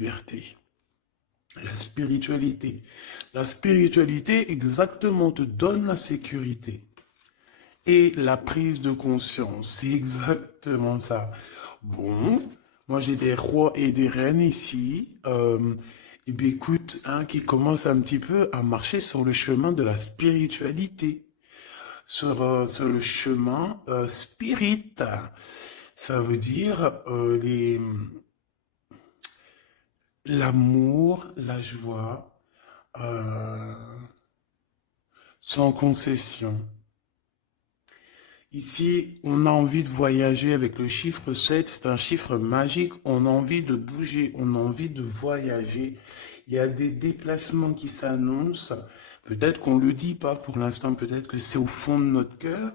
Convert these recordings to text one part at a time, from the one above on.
liberté. La spiritualité. La spiritualité, exactement, te donne la sécurité. Et la prise de conscience, c'est exactement ça. Bon, moi j'ai des rois et des reines ici, et bien écoute, hein, qui commencent un petit peu à marcher sur le chemin de la spiritualité, sur le chemin spirit. Ça veut dire l'amour, la joie, euh, sans concession. Ici, on a envie de voyager avec le chiffre 7, c'est un chiffre magique, on a envie de bouger, on a envie de voyager. Il y a des déplacements qui s'annoncent, peut-être qu'on ne le dit pas pour l'instant, peut-être que c'est au fond de notre cœur,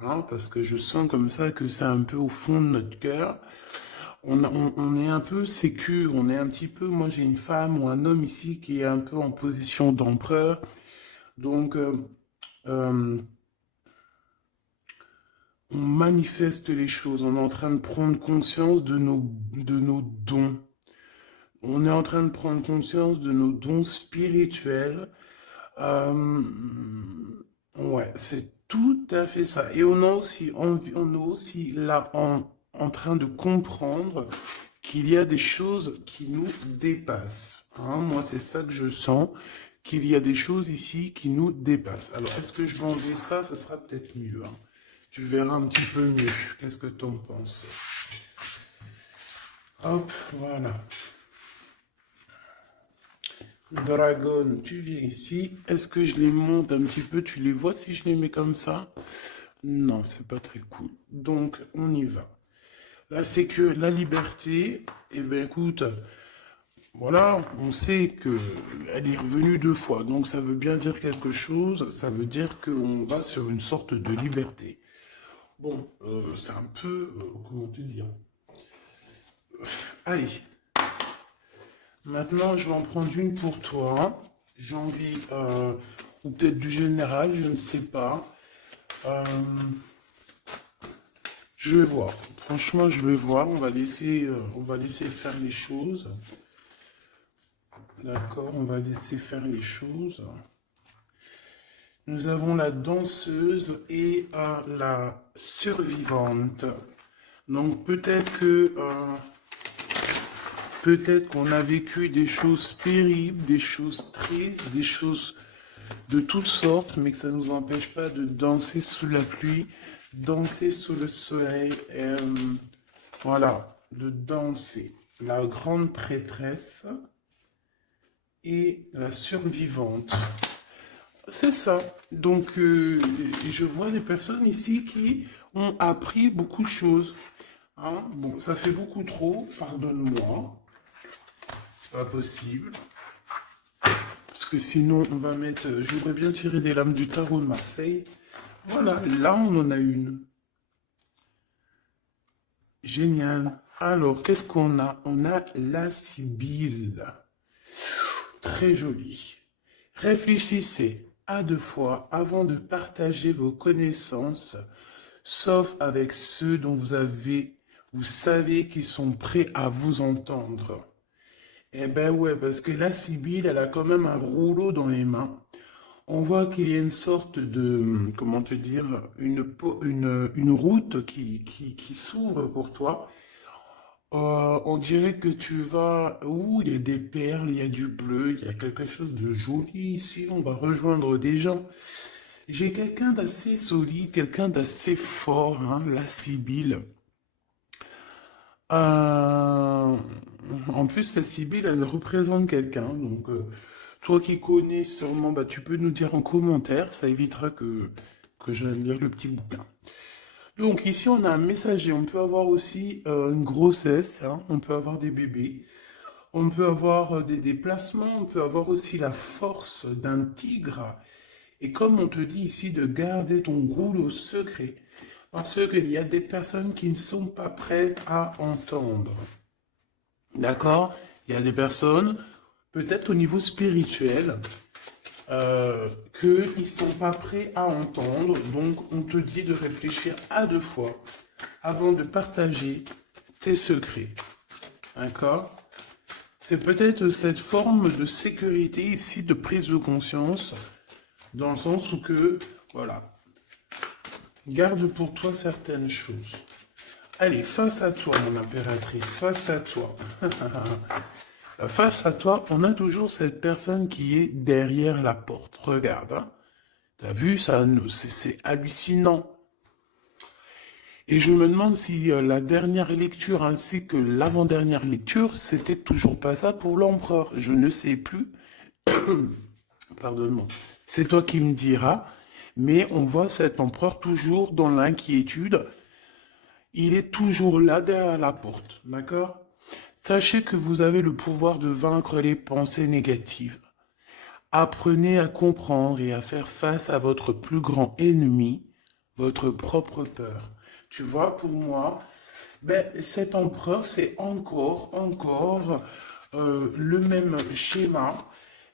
hein, parce que je sens comme ça que c'est un peu au fond de notre cœur. On est un peu sécu, on est un petit peu, moi j'ai une femme ou un homme ici qui est un peu en position d'empereur, donc euh, on manifeste les choses, on est en train de prendre conscience de nos dons. On est en train de prendre conscience de nos dons spirituels. Euh, ouais, c'est tout à fait ça. Et on a aussi on est aussi là en train de comprendre qu'il y a des choses qui nous dépassent. Hein, moi, c'est ça que je sens, qu'il y a des choses ici qui nous dépassent. Alors, est-ce que je vais enlever ça? Ça sera peut-être mieux. Hein. Tu verras un petit peu mieux. Qu'est-ce que tu en penses? Hop, voilà. Dragon, tu viens ici. Est-ce que je les monte un petit peu? Tu les vois si je les mets comme ça? Non, c'est pas très cool. Donc, on y va. Là, c'est que la liberté, eh bien, écoute, voilà, on sait que elle est revenue 2 fois. Donc, ça veut bien dire quelque chose. Ça veut dire qu'on va sur une sorte de liberté. Bon, c'est un peu, comment te dire? Allez, maintenant je vais en prendre une pour toi. J'ai envie, ou peut-être du général, je ne sais pas. Euh, je vais voir. Franchement, je vais voir. On va laisser faire les choses. D'accord, on va laisser faire les choses. Nous avons la danseuse et la survivante. Donc peut-être qu'on a vécu des choses terribles, des choses tristes, des choses de toutes sortes, mais que ça ne nous empêche pas de danser sous la pluie, danser sous le soleil, voilà, de danser. La grande prêtresse et la survivante. C'est ça. Donc, je vois des personnes ici qui ont appris beaucoup de choses. Hein? Bon, ça fait beaucoup trop, pardonne-moi. C'est pas possible. Parce que sinon, on va mettre... Je voudrais bien tirer des lames du tarot de Marseille. Voilà, là, on en a une. Génial. Alors, qu'est-ce qu'on a? On a la Sibylle. Très jolie. Réfléchissez à 2 fois avant de partager vos connaissances, sauf avec ceux dont vous savez qu'ils sont prêts à vous entendre. Eh ben ouais, parce que la Sibylle, elle a quand même un rouleau dans les mains. On voit qu'il y a une sorte de, comment te dire, une route qui s'ouvre pour toi. On dirait que tu vas... Ouh, il y a des perles, il y a du bleu, il y a quelque chose de joli ici. On va rejoindre des gens. J'ai quelqu'un d'assez solide, quelqu'un d'assez fort, hein, la Sibylle. Euh, En plus, la Sibylle, elle représente quelqu'un. Donc, toi qui connais sûrement, bah, tu peux nous dire en commentaire. Ça évitera que j'aille lire le petit bouquin. Donc, ici, on a un messager. On peut avoir aussi une grossesse. Hein, on peut avoir des bébés. On peut avoir des déplacements. On peut avoir aussi la force d'un tigre. Et comme on te dit ici de garder ton rouleau secret. Parce qu'il y a des personnes qui ne sont pas prêtes à entendre. D'accord? Il y a des personnes, peut-être au niveau spirituel, qu'ils ne sont pas prêts à entendre. Donc, on te dit de réfléchir à 2 fois avant de partager tes secrets. D'accord? C'est peut-être cette forme de sécurité ici, de prise de conscience, dans le sens où que, voilà, garde pour toi certaines choses. Allez, face à toi, mon impératrice, face à toi. Face à toi, on a toujours cette personne qui est derrière la porte. Regarde, hein. T'as vu, ça, c'est hallucinant. Et je me demande si la dernière lecture ainsi que l'avant-dernière lecture, c'était toujours pas ça pour l'empereur. Je ne sais plus. Pardonne-moi. C'est toi qui me diras. Mais on voit cet empereur toujours dans l'inquiétude. Il est toujours là derrière la porte. D'accord? Sachez que vous avez le pouvoir de vaincre les pensées négatives. Apprenez à comprendre et à faire face à votre plus grand ennemi, votre propre peur. Tu vois, pour moi, ben, cet empereur, c'est encore le même schéma.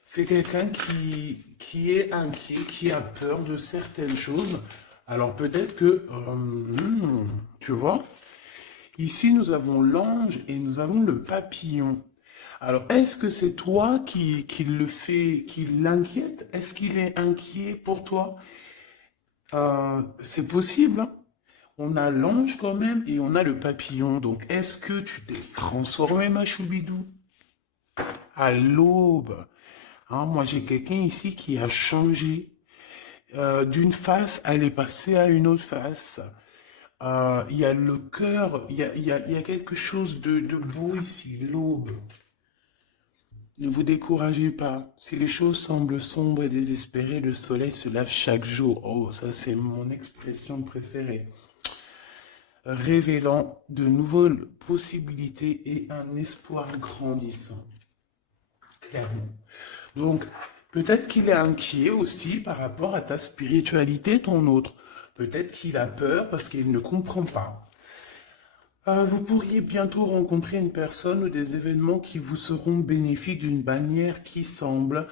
C'est quelqu'un qui est inquiet, qui a peur de certaines choses. Alors peut-être que, tu vois, ici nous avons l'ange et nous avons le papillon. Alors, est-ce que c'est toi qui le fait, qui l'inquiète? Est-ce qu'il est inquiet pour toi? C'est possible, hein. On a l'ange quand même et on a le papillon. Donc, est-ce que tu t'es transformé, ma choubidou? À l'aube. Hein, moi, j'ai quelqu'un ici qui a changé. D'une face, elle est passée à une autre face. Il y a le cœur, il y a quelque chose de beau ici, l'aube. Ne vous découragez pas. Si les choses semblent sombres et désespérées, le soleil se lève chaque jour. Oh, ça c'est mon expression préférée. Révélant de nouvelles possibilités et un espoir grandissant. Clairement. Donc, peut-être qu'il est inquiet aussi par rapport à ta spiritualité, ton autre. Peut-être qu'il a peur parce qu'il ne comprend pas. Vous pourriez bientôt rencontrer une personne ou des événements qui vous seront bénéfiques d'une manière qui semble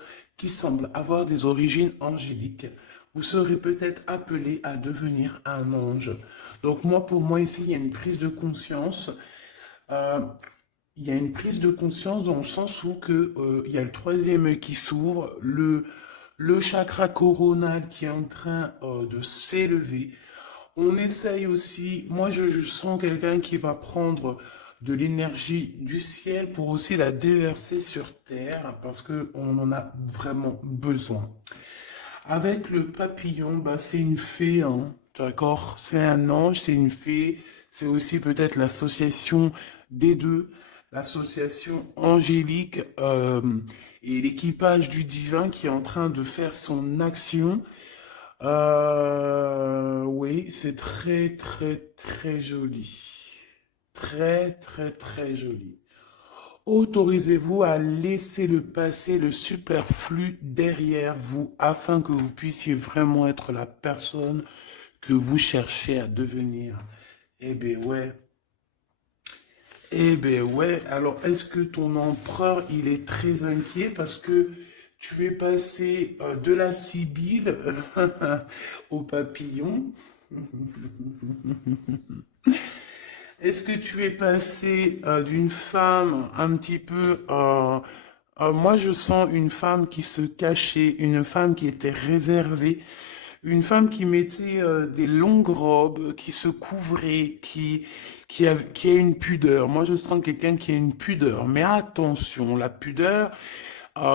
avoir des origines angéliques. Vous serez peut-être appelé à devenir un ange. Donc moi, pour moi, ici, il y a une prise de conscience. Euh, il y a une prise de conscience dans le sens où il y a le troisième œil qui s'ouvre, le chakra coronal qui est en train de s'élever. On essaye aussi, moi je sens quelqu'un qui va prendre de l'énergie du ciel pour aussi la déverser sur terre parce qu'on en a vraiment besoin. Avec le papillon, bah, c'est une fée, hein, d'accord? C'est un ange, c'est une fée, c'est aussi peut-être l'association des deux, l'association angélique et l'équipage du divin qui est en train de faire son action. Oui, c'est très, très, très joli. Très, très, très joli. Autorisez-vous à laisser le passé, le superflu derrière vous afin que vous puissiez vraiment être la personne que vous cherchez à devenir. Eh bien, ouais. Eh bien, ouais. Alors, est-ce que ton empereur, il est très inquiet parce que tu es passé de la Sibylle au papillon? Est-ce que tu es passé d'une femme un petit peu... moi, je sens une femme qui se cachait, une femme qui était réservée, une femme qui mettait des longues robes, qui se couvrait, qui a une pudeur. Moi, je sens quelqu'un qui a une pudeur. Mais attention, la pudeur,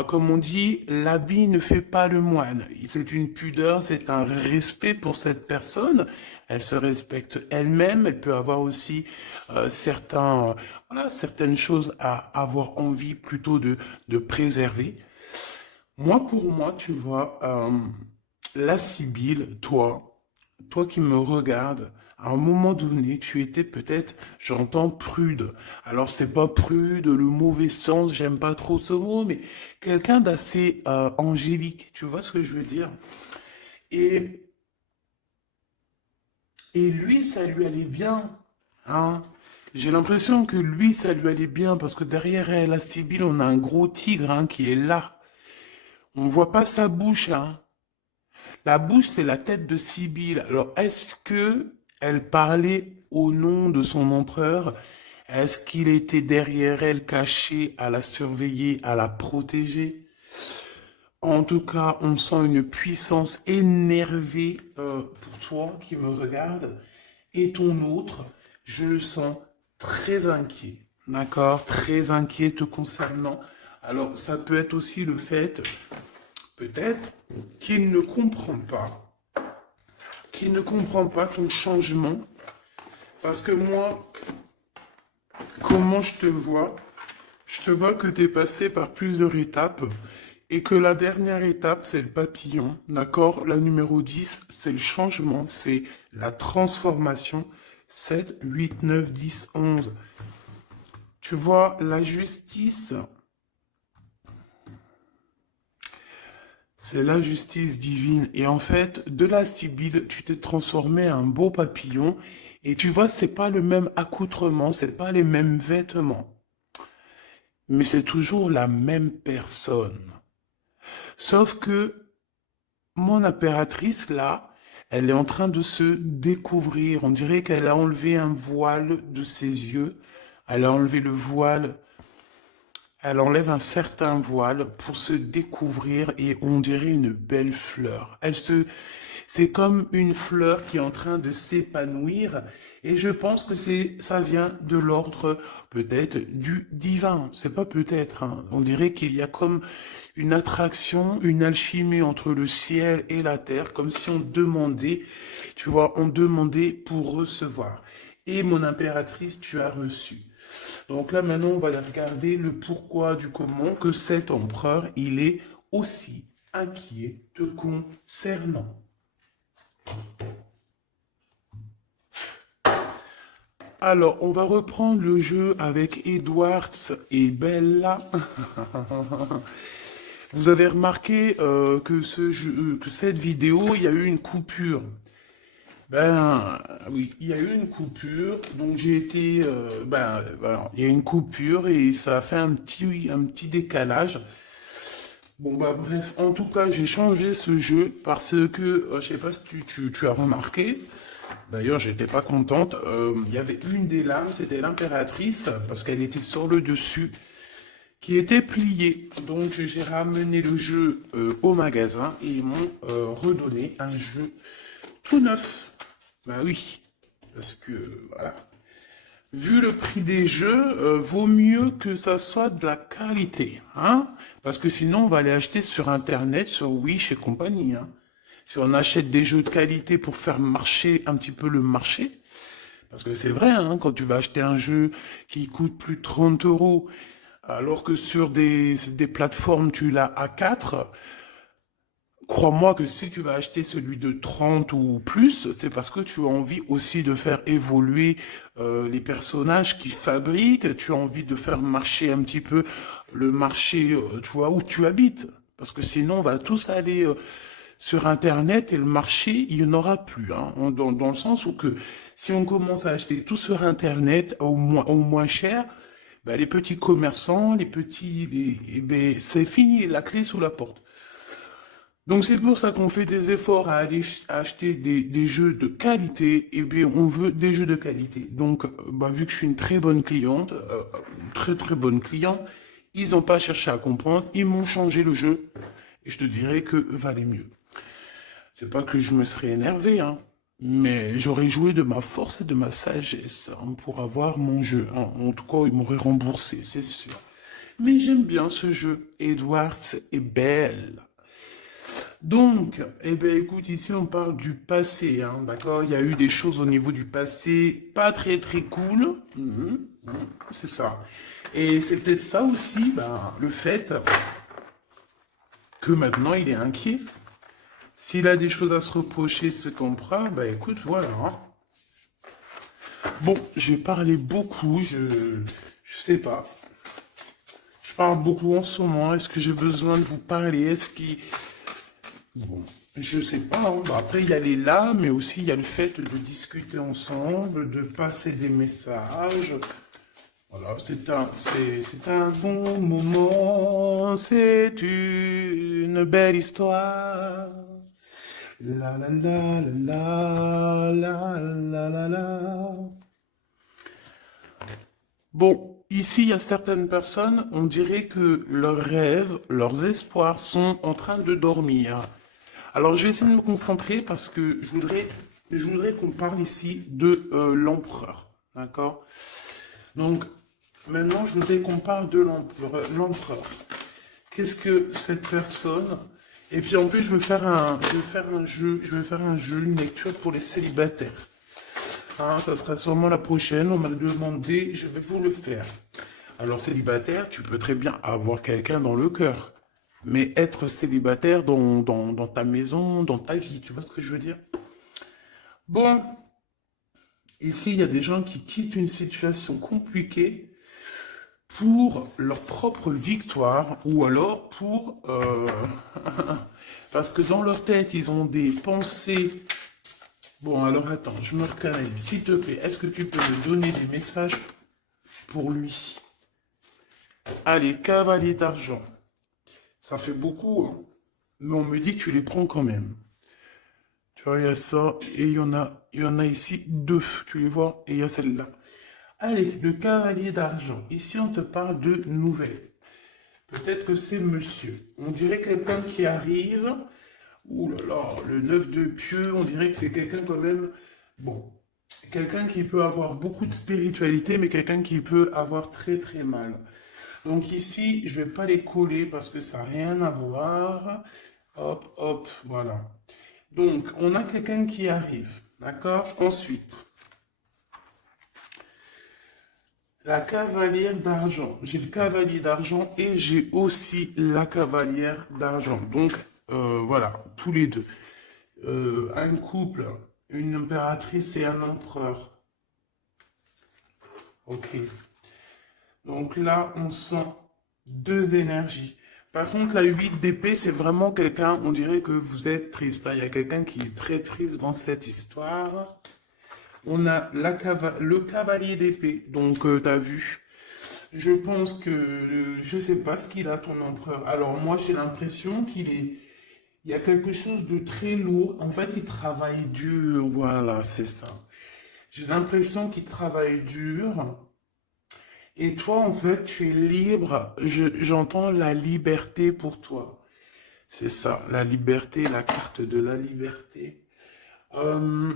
comme on dit, l'habit ne fait pas le moine. C'est une pudeur, c'est un respect pour cette personne. Elle se respecte elle-même. Elle peut avoir aussi voilà, certaines choses à avoir envie plutôt de préserver. Moi, pour moi, tu vois, la Sibylle, toi qui me regardes, à un moment donné, tu étais peut-être, j'entends prude. Alors, c'est pas prude, le mauvais sens, j'aime pas trop ce mot, mais quelqu'un d'assez angélique, tu vois ce que je veux dire? Et, et lui, ça lui allait bien, hein? J'ai l'impression que lui, ça lui allait bien, parce que derrière elle, la Sibylle, on a un gros tigre hein, qui est là. On voit pas sa bouche, hein. La bouche, c'est la tête de Sibylle. Alors, est-ce que elle parlait au nom de son empereur? Est-ce qu'il était derrière elle, caché, à la surveiller, à la protéger? En tout cas, on sent une puissance énervée pour toi qui me regarde. Et ton autre, je le sens très inquiet. D'accord? Très inquiet te concernant. Alors, ça peut être aussi le fait, peut-être, qu'il ne comprend pas. Qu'il ne comprend pas ton changement. Parce que moi, comment je te vois? Je te vois que tu es passé par plusieurs étapes et que la dernière étape, c'est le papillon, d'accord? La numéro 10, c'est le changement, c'est la transformation. 7, 8, 9, 10, 11. Tu vois, la justice, c'est la justice divine. Et en fait, de la Sibylle, tu t'es transformé en beau papillon. Et tu vois, c'est pas le même accoutrement, c'est pas les mêmes vêtements. Mais c'est toujours la même personne. Sauf que mon impératrice, là, elle est en train de se découvrir. On dirait qu'elle a enlevé un voile de ses yeux. Elle a enlevé le voile. Elle enlève un certain voile pour se découvrir et on dirait une belle fleur. C'est comme une fleur qui est en train de s'épanouir et je pense que ça vient de l'ordre peut-être du divin. C'est pas peut-être, hein. On dirait qu'il y a comme une attraction, une alchimie entre le ciel et la terre, comme si on demandait, tu vois, on demandait pour recevoir. Et mon impératrice, tu as reçu. Donc là, maintenant, on va regarder le pourquoi du comment que cet empereur, il est aussi inquiet te concernant. Alors, on va reprendre le jeu avec Edwards et Bella. Vous avez remarqué que cette vidéo, il y a eu une coupure. Ben oui, il y a eu une coupure, donc j'ai été, voilà, il y a une coupure et ça a fait un petit décalage. Bon bah bref, en tout cas j'ai changé ce jeu parce que, je sais pas si tu as remarqué, d'ailleurs j'étais pas contente, il y avait une des lames, c'était l'impératrice, parce qu'elle était sur le dessus, qui était pliée. Donc j'ai ramené le jeu au magasin et ils m'ont redonné un jeu tout neuf. Bah oui, parce que voilà. Vu le prix des jeux, vaut mieux que ça soit de la qualité, hein? Parce que sinon, on va aller acheter sur Internet, sur Wish et compagnie, hein? Si on achète des jeux de qualité pour faire marcher un petit peu le marché, parce que c'est vrai, hein, quand tu vas acheter un jeu qui coûte plus de 30 euros, alors que sur des plateformes, tu l'as à 4. Crois-moi que si tu vas acheter celui de 30 ou plus, c'est parce que tu as envie aussi de faire évoluer les personnages qui fabriquent, tu as envie de faire marcher un petit peu le marché, tu vois, où tu habites. Parce que sinon, on va tous aller sur Internet et le marché, il n'y en aura plus. Hein, dans le sens où que si on commence à acheter tout sur Internet au moins cher, ben, les petits commerçants, eh ben, c'est fini, la clé sous la porte. Donc c'est pour ça qu'on fait des efforts à aller acheter des jeux de qualité, et bien on veut des jeux de qualité. Donc bah, vu que je suis une très bonne cliente, très très bonne cliente, ils n'ont pas cherché à comprendre, ils m'ont changé le jeu, et je te dirais que valait mieux. C'est pas que je me serais énervé, hein, mais j'aurais joué de ma force et de ma sagesse hein, pour avoir mon jeu. Hein. En tout cas, ils m'auraient remboursé, c'est sûr. Mais j'aime bien ce jeu. Edwards est belle. Donc, eh ben, écoute, ici on parle du passé, hein, d'accord? Il y a eu des choses au niveau du passé pas très très cool. C'est ça. Et c'est peut-être ça aussi, ben, le fait que maintenant il est inquiet. S'il a des choses à se reprocher, cet empereur, ben écoute, voilà. Hein. Bon, j'ai parlé beaucoup, je sais pas. Je parle beaucoup en ce moment. Est-ce que j'ai besoin de vous parler? Est-ce qu'il Bon, je sais pas. Hein. Bah, après, il y a les là, mais aussi il y a le fait de discuter ensemble, de passer des messages. Voilà, c'est un bon moment, c'est une belle histoire. La la la la la la la la la. Bon, ici, il y a certaines personnes, on dirait que leurs rêves, leurs espoirs sont en train de dormir. Alors, je vais essayer de me concentrer parce que je voudrais qu'on parle ici de l'empereur. D'accord? Donc, maintenant, je voudrais qu'on parle de l'empereur. Qu'est-ce que cette personne... Et puis en plus, je vais faire un jeu, une lecture pour les célibataires. Hein, ça sera sûrement la prochaine, on m'a demandé, je vais vous le faire. Alors célibataire, tu peux très bien avoir quelqu'un dans le cœur, mais être célibataire dans ta maison, dans ta vie, tu vois ce que je veux dire? Bon, ici, il y a des gens qui quittent une situation compliquée pour leur propre victoire ou alors parce que dans leur tête, ils ont des pensées. Bon, alors attends, je me recalme. S'il te plaît, est-ce que tu peux me donner des messages pour lui? Allez, cavalier d'argent. Ça fait beaucoup, hein. Mais on me dit que tu les prends quand même. Tu vois, il y a ça, et il y en a ici deux, tu les vois, et il y a celle-là. Allez, le cavalier d'argent. Ici, on te parle de nouvelles. Peut-être que c'est monsieur. On dirait quelqu'un qui arrive. Ouh là là, le 9 de pieux, on dirait que c'est quelqu'un quand même. Bon, quelqu'un qui peut avoir beaucoup de spiritualité, mais quelqu'un qui peut avoir très très mal. Donc ici, je vais pas les coller parce que ça n'a rien à voir. Hop, hop, voilà. Donc, on a quelqu'un qui arrive. D'accord? Ensuite, la cavalière d'argent. J'ai le cavalier d'argent et j'ai aussi la cavalière d'argent. Donc, voilà, tous les deux. Un couple, une impératrice et un empereur. Ok. Donc là, on sent deux énergies. Par contre, la 8 d'épée, c'est vraiment quelqu'un, on dirait que vous êtes triste, hein. Il y a quelqu'un qui est très triste dans cette histoire. On a le cavalier d'épée, donc tu as vu. Je pense que, je sais pas ce qu'il a, ton empereur. Alors moi, j'ai l'impression il y a quelque chose de très lourd. En fait, il travaille dur, voilà, c'est ça. J'ai l'impression qu'il travaille dur. Et toi, en fait, tu es libre. J'entends la liberté pour toi. C'est ça, la liberté, la carte de la liberté. Euh,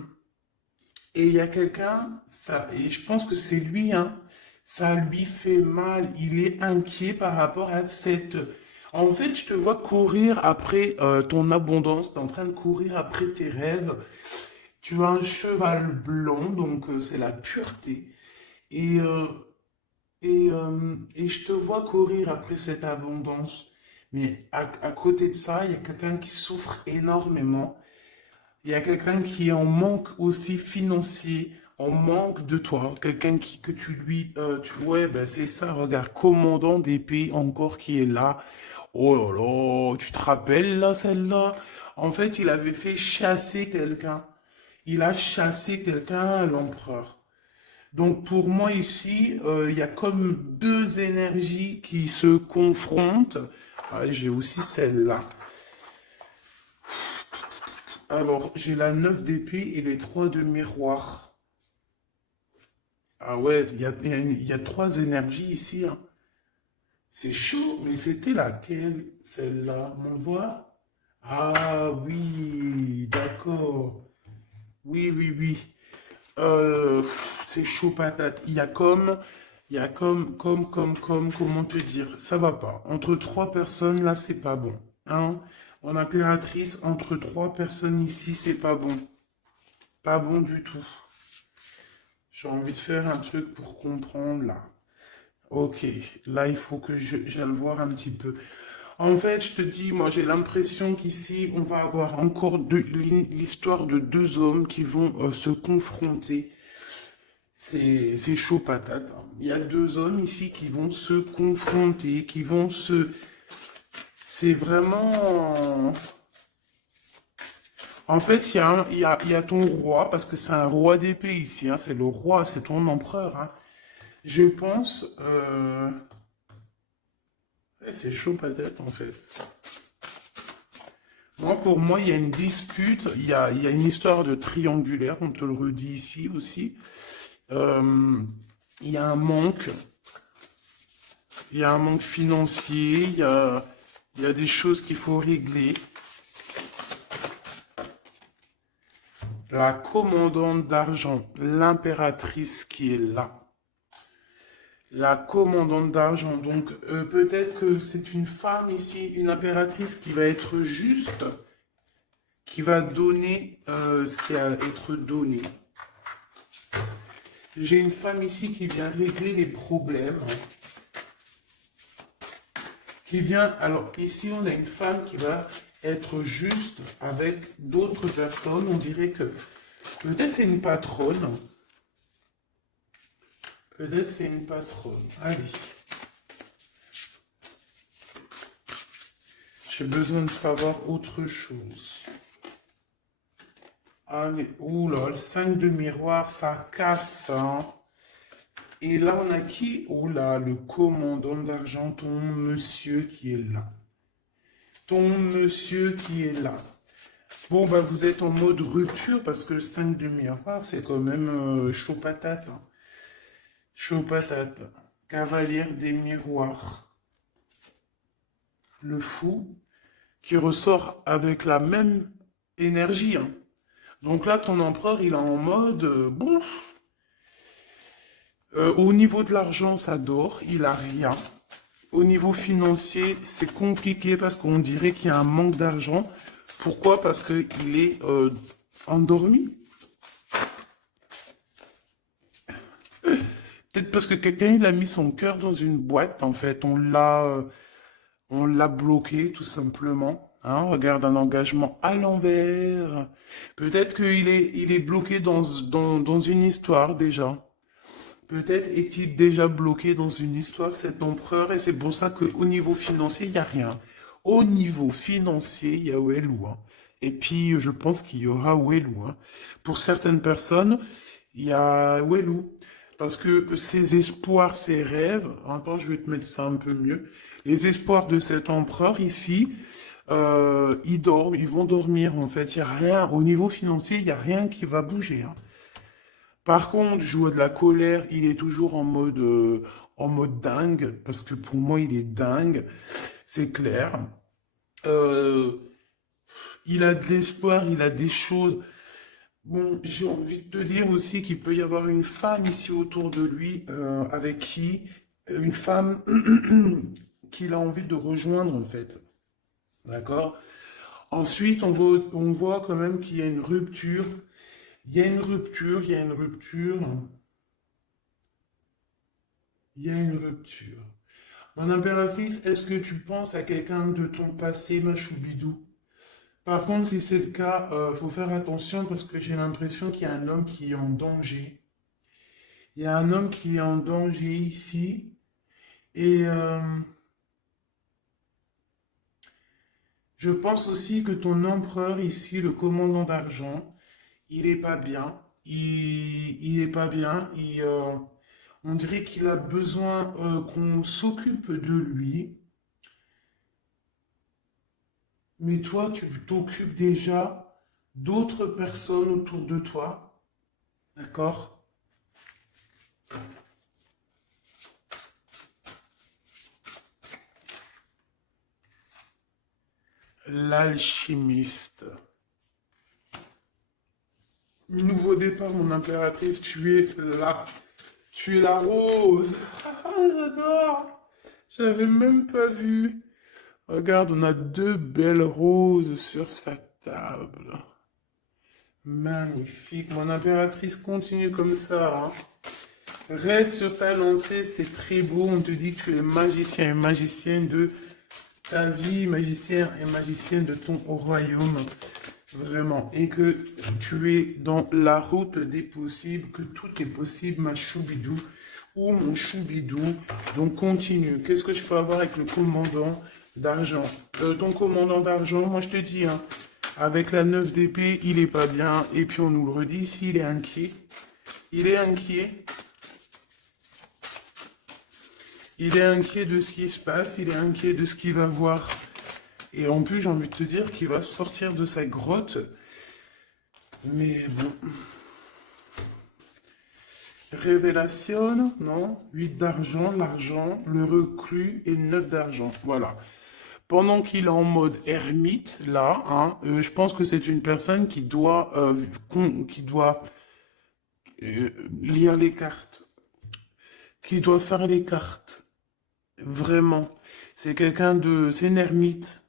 et il y a quelqu'un, ça, et je pense que c'est lui, hein, ça lui fait mal. Il est inquiet par rapport à cette. En fait, je te vois courir après ton abondance. Tu es en train de courir après tes rêves. Tu as un cheval blanc, donc c'est la pureté. Et, euh, et je te vois courir après cette abondance. Mais à côté de ça, il y a quelqu'un qui souffre énormément. Il y a quelqu'un qui est en manque aussi financier, en manque de toi. Quelqu'un que tu lui... ouais, ben c'est ça, regarde, commandant d'épée encore qui est là. Oh là là, tu te rappelles là, celle-là? En fait, il avait fait chasser quelqu'un. Il a chassé quelqu'un, l'empereur. Donc pour moi ici, il y a comme deux énergies qui se confrontent. Ah, j'ai aussi celle-là. Alors, j'ai la 9 d'épée et les 3 de miroir. Ah ouais, il y a trois énergies ici, hein. C'est chaud, mais c'était laquelle, celle-là? On le voit? Ah oui, d'accord. Oui, oui, oui. C'est chaud patate. Comment te dire, ça va pas. Entre trois personnes, là, c'est pas bon. Hein? En impératrice, entre trois personnes ici, c'est pas bon. Pas bon du tout. J'ai envie de faire un truc pour comprendre, là. Ok, là, il faut que j'aille voir un petit peu. En fait, je te dis, moi, j'ai l'impression qu'ici, on va avoir encore l'histoire de deux hommes qui vont se confronter. C'est chaud patate, hein. Il y a deux hommes ici qui vont se confronter, qui vont se... C'est vraiment... En fait, il y a ton roi, parce que c'est un roi d'épée ici, hein. C'est le roi, c'est ton empereur, hein. Je pense... c'est chaud patate, en fait. Moi, pour moi, il y a une dispute, il y a une histoire de triangulaire, on te le redit ici aussi. Euh, il y a un manque. Il y a un manque financier, il y a des choses qu'il faut régler. La commandante d'argent, l'impératrice qui est là. La commandante d'argent, donc peut-être que c'est une femme ici, une impératrice qui va être juste, qui va donner ce qui a à être donné. J'ai une femme ici qui vient régler les problèmes. Qui vient, alors ici on a une femme qui va être juste avec d'autres personnes. On dirait que peut-être c'est une patronne. Peut-être c'est une patronne. Allez. J'ai besoin de savoir autre chose. Allez, oula, le 5 de miroir, ça casse, hein. Et là, on a qui? Oh là, le commandant d'argent, ton monsieur qui est là. Ton monsieur qui est là. Bon, bah, vous êtes en mode rupture parce que le 5 de miroir, c'est quand même chaud patate. Hein. Chaud patate. Cavalière des miroirs. Le fou qui ressort avec la même énergie. Hein. Donc là, ton empereur, il est en mode bon. Au niveau de l'argent, ça dort, il a rien. Au niveau financier, c'est compliqué parce qu'on dirait qu'il y a un manque d'argent. Pourquoi? Parce qu'il est endormi. Peut-être parce que quelqu'un il a mis son cœur dans une boîte, en fait. On l'a bloqué, tout simplement. Hein, regarde un engagement à l'envers. Peut-être il est bloqué dans une histoire déjà. Peut-être est-il déjà bloqué dans une histoire, cet empereur, et c'est pour ça qu'au niveau financier, il n'y a rien. Au niveau financier, il y a Wellou. Hein. Et puis, je pense qu'il y aura Wellou. Hein. Pour certaines personnes, il y a Wellou. Parce que ses espoirs, ses rêves, attends, je vais te mettre ça un peu mieux. Les espoirs de cet empereur ici, ils dorment, ils vont dormir en fait. Il n'y a rien, au niveau financier, il n'y a rien qui va bouger. Hein. Par contre, je vois de la colère, il est toujours en mode dingue, parce que pour moi, il est dingue, c'est clair. Euh, il a de l'espoir, il a des choses. Bon, j'ai envie de te dire aussi qu'il peut y avoir une femme ici autour de lui, avec qui, une femme qu'il a envie de rejoindre, en fait. D'accord? Ensuite, on voit quand même qu'il y a une rupture. Il y a une rupture, il y a une rupture. Il y a une rupture. Mon impératrice, est-ce que tu penses à quelqu'un de ton passé, ma choubidou? Par contre, si c'est le cas, faut faire attention parce que j'ai l'impression qu'il y a un homme qui est en danger. Il y a un homme qui est en danger ici. Et je pense aussi que ton empereur ici, le commandant d'argent, il est pas bien. Il est pas bien. On dirait qu'il a besoin qu'on s'occupe de lui. Mais toi, tu t'occupes déjà d'autres personnes autour de toi. D'accord? L'alchimiste. Nouveau départ, mon impératrice, tu es là. Tu es la rose. Ah, j'adore. J'avais même pas vu. Regarde, on a deux belles roses sur sa table. Magnifique. Mon impératrice continue comme ça. Hein. Reste sur ta lancée, c'est très beau. On te dit que tu es magicien et magicienne de ta vie, magicien et magicienne de ton royaume. Vraiment. Et que tu es dans la route des possibles, que tout est possible, ma choubidou ou mon choubidou. Donc continue. Qu'est-ce que je peux avoir avec le commandant d'argent? Ton commandant d'argent, moi je te dis, hein, avec la 9 d'épée, il est pas bien. Et puis on nous le redit ici, il est inquiet. Il est inquiet. Il est inquiet de ce qui se passe, il est inquiet de ce qu'il va voir. Et en plus, j'ai envie de te dire qu'il va sortir de sa grotte. Mais bon. Révélation, non? 8 d'argent, l'argent, le reclus et le 9 d'argent. Voilà. Pendant qu'il est en mode ermite, là, hein, je pense que c'est une personne qui doit lire les cartes, qui doit faire les cartes. Vraiment. C'est une ermite.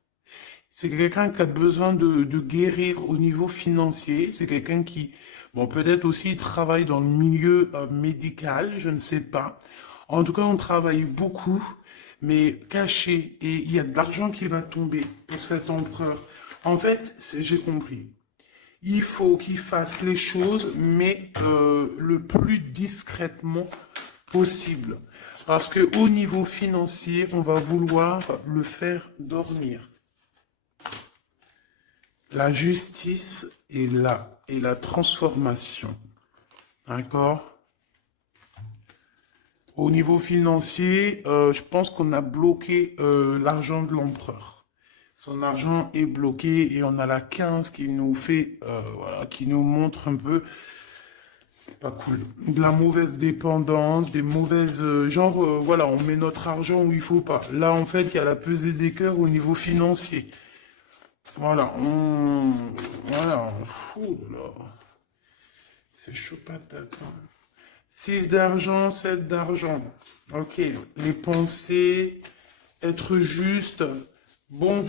C'est quelqu'un qui a besoin de guérir au niveau financier. C'est quelqu'un qui, bon, peut-être aussi travaille dans le milieu médical, je ne sais pas. En tout cas, on travaille beaucoup, mais caché. Et il y a de l'argent qui va tomber pour cet empereur. En fait, j'ai compris. Il faut qu'il fasse les choses, mais le plus discrètement possible. Parce que au niveau financier, on va vouloir le faire dormir. La justice est là, et la transformation. D'accord? Au niveau financier, je pense qu'on a bloqué l'argent de l'empereur. Son argent est bloqué et on a la 15 qui nous fait, voilà, qui nous montre un peu, pas cool, de la mauvaise dépendance, des mauvaises, voilà, on met notre argent où il faut pas. Là, en fait, il y a la pesée des cœurs au niveau financier. Voilà, voilà, ouh là, c'est chaud patate. 6 d'argent, 7 d'argent. Ok, les pensées, être juste. Bon,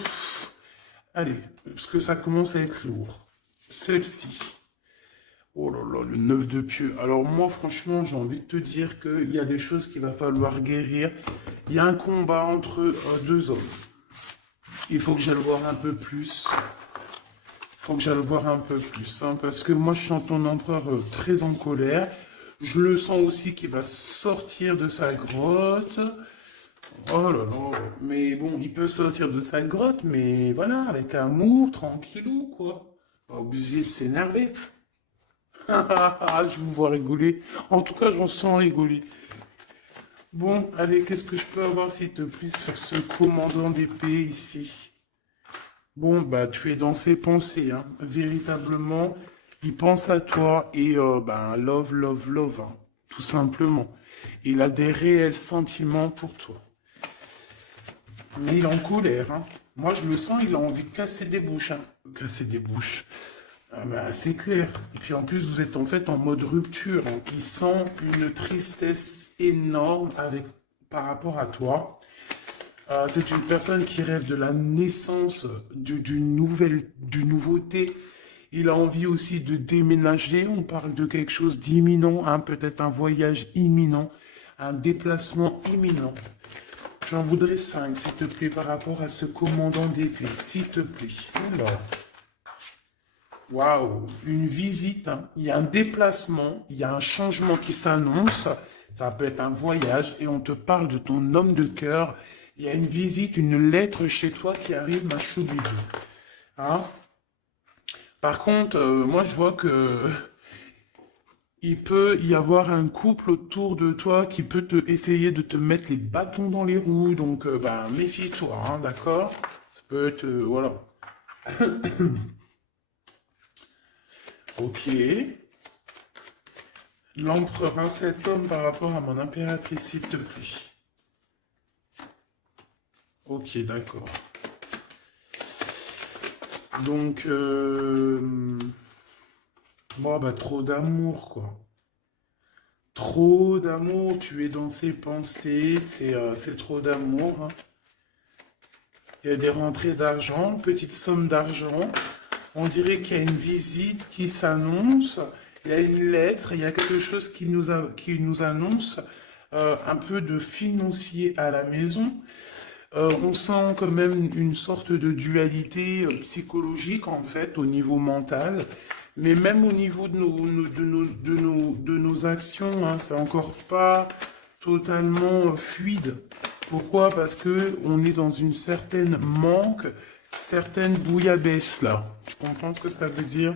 allez, parce que ça commence à être lourd. Celle-ci. Oh là là, le 9 de pieux. Alors moi, franchement, j'ai envie de te dire qu'il y a des choses qu'il va falloir guérir. Il y a un combat entre deux hommes. Il faut que j'aille voir un peu plus. Faut que j'aille voir un peu plus, hein, parce que moi, je sens ton empereur très en colère. Je le sens aussi qu'il va sortir de sa grotte. Oh là là, mais bon, il peut sortir de sa grotte, mais voilà, avec amour, tranquillou, quoi. Pas obligé de s'énerver. Je vous vois rigoler. En tout cas, j'en sens rigoler. Bon, allez, qu'est-ce que je peux avoir, s'il te plaît, sur ce commandant d'épée ici? Bon, bah, tu es dans ses pensées, hein. Véritablement, il pense à toi et, ben, love, love, love, hein, tout simplement. Il a des réels sentiments pour toi. Mais il est en colère, hein. Moi, je le sens, il a envie de casser des bouches, hein. Casser des bouches. Ah bah, c'est clair. Et puis en plus, vous êtes en fait en mode rupture, hein. Il sent une tristesse énorme par rapport à toi. C'est une personne qui rêve de la naissance du nouveauté. Il a envie aussi de déménager. On parle de quelque chose d'imminent, hein, peut-être un voyage imminent, un déplacement imminent. J'en voudrais 5, s'il te plaît, par rapport à ce commandant d'épée, s'il te plaît. Alors, waouh, une visite, hein. Il y a un déplacement, il y a un changement qui s'annonce. Ça peut être un voyage et on te parle de ton homme de cœur. Il y a une visite, une lettre chez toi qui arrive, ma choubidou. Hein? Par contre, moi je vois que il peut y avoir un couple autour de toi qui peut essayer de te mettre les bâtons dans les roues. Donc, ben, méfie-toi, hein, d'accord? Ça peut être, voilà. Ok. L'empereur, hein, cet homme par rapport à mon impératrice, s'il te plaît. Ok, d'accord. Donc, bon, bah, trop d'amour, quoi. Trop d'amour, tu es dans ses pensées, c'est trop d'amour, hein. Il y a des rentrées d'argent, petite somme d'argent. On dirait qu'il y a une visite qui s'annonce, il y a une lettre, il y a quelque chose qui nous annonce un peu de financier à la maison. On sent quand même une sorte de dualité psychologique en fait au niveau mental, mais même au niveau de nos actions, hein, c'est encore pas totalement fluide. Pourquoi? Parce que on est dans une certaine manque, certaine bouillabaisse là. Tu comprends ce que ça veut dire?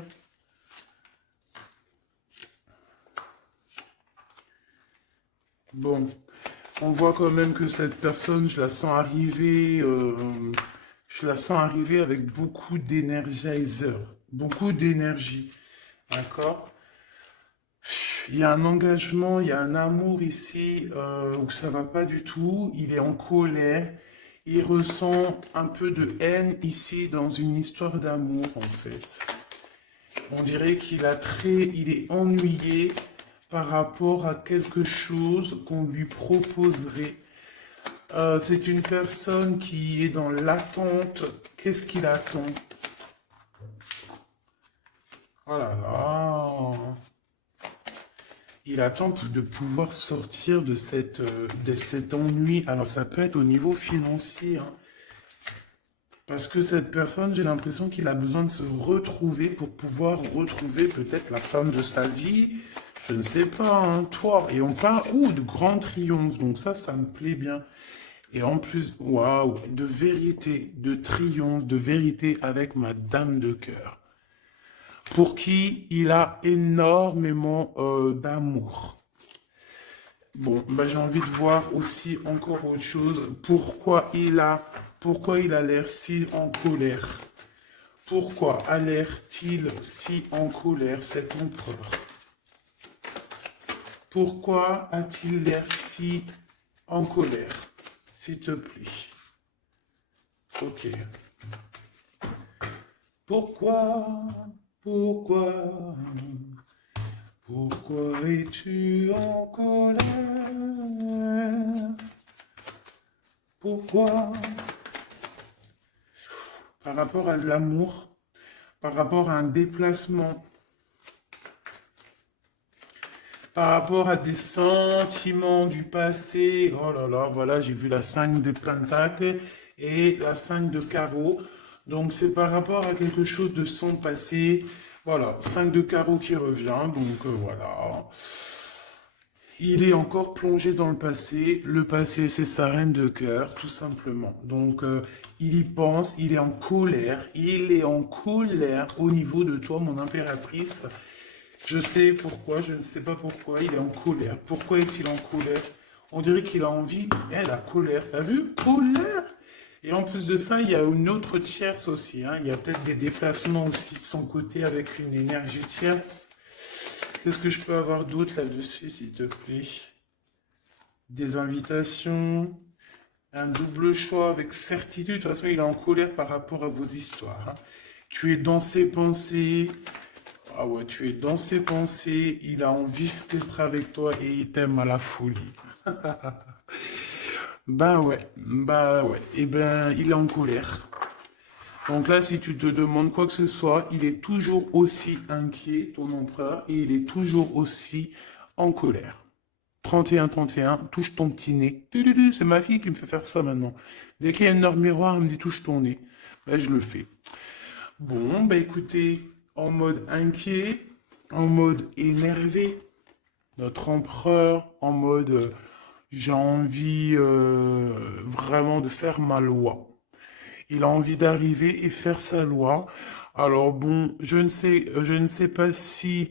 Bon, on voit quand même que cette personne, je la sens arriver avec beaucoup d'énergie, beaucoup d'énergie, d'accord? Il y a un engagement, il y a un amour ici où ça va pas du tout. Il est en colère. Il ressent un peu de haine ici dans une histoire d'amour en fait. On dirait il est ennuyé par rapport à quelque chose qu'on lui proposerait. C'est une personne qui est dans l'attente. Qu'est-ce qu'il attend? Oh là là. Il attend de pouvoir sortir de cet ennui. Alors ça peut être au niveau financier, hein. Parce que cette personne, j'ai l'impression qu'il a besoin de se retrouver pour pouvoir retrouver peut-être la femme de sa vie. Je ne sais pas, hein, toi. Et on parle, de grands triomphes. Donc ça me plaît bien. Et en plus, waouh, de vérité, de triomphe, de vérité avec ma dame de cœur. Pour qui il a énormément d'amour. Bon, bah, j'ai envie de voir aussi encore autre chose. Pourquoi il a l'air si en colère? Pourquoi a l'air-t-il si en colère, cet empereur? Pourquoi a-t-il l'air si en colère? S'il te plaît. Ok. Pourquoi? Pourquoi? Pourquoi es-tu en colère? Pourquoi? Par rapport à de l'amour, par rapport à un déplacement, par rapport à des sentiments du passé. Oh là là, voilà, j'ai vu la 5 de Pentacle et la 5 de carreau. Donc c'est par rapport à quelque chose de son passé. Voilà, 5 de carreau qui revient, donc voilà. Il est encore plongé dans le passé. Le passé, c'est sa reine de cœur, tout simplement. Donc, il y pense, il est en colère. Il est en colère au niveau de toi, mon impératrice. Je sais pourquoi, je ne sais pas pourquoi, il est en colère. Pourquoi est-il en colère? On dirait qu'il a envie. La colère, t'as vu? Colère! Et en plus de ça, il y a une autre tierce aussi, hein. Il y a peut-être des déplacements aussi de son côté avec une énergie tierce. Qu'est-ce que je peux avoir d'autre là-dessus, s'il te plaît? Des invitations, un double choix avec certitude. De toute façon, il est en colère par rapport à vos histoires, hein. Tu es dans ses pensées. Ah ouais, tu es dans ses pensées. Il a envie d'être avec toi et il t'aime à la folie. Bah ouais. Eh ben, il est en colère. Donc là, si tu te demandes quoi que ce soit, il est toujours aussi inquiet, ton empereur, et il est toujours aussi en colère. 31-31, touche ton petit nez. C'est ma fille qui me fait faire ça maintenant. Dès qu'il y a une norme miroir, elle me dit touche ton nez. Ben, je le fais. Bon, bah écoutez, en mode inquiet, en mode énervé, notre empereur, en mode j'ai envie vraiment de faire ma loi. Il a envie d'arriver et faire sa loi. Alors bon, je ne sais pas si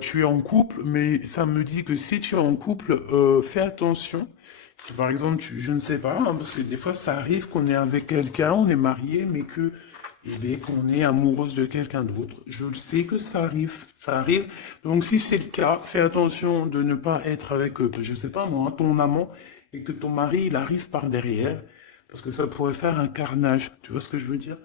tu es en couple, mais ça me dit que si tu es en couple, fais attention. Si par exemple, je ne sais pas, hein, parce que des fois ça arrive qu'on est avec quelqu'un, on est marié, mais que, eh bien, qu'on est amoureuse de quelqu'un d'autre. Je le sais que ça arrive, ça arrive. Donc si c'est le cas, fais attention de ne pas être avec, je sais pas moi, hein, ton amant, et que ton mari, il arrive par derrière, parce que ça pourrait faire un carnage. Tu vois ce que je veux dire?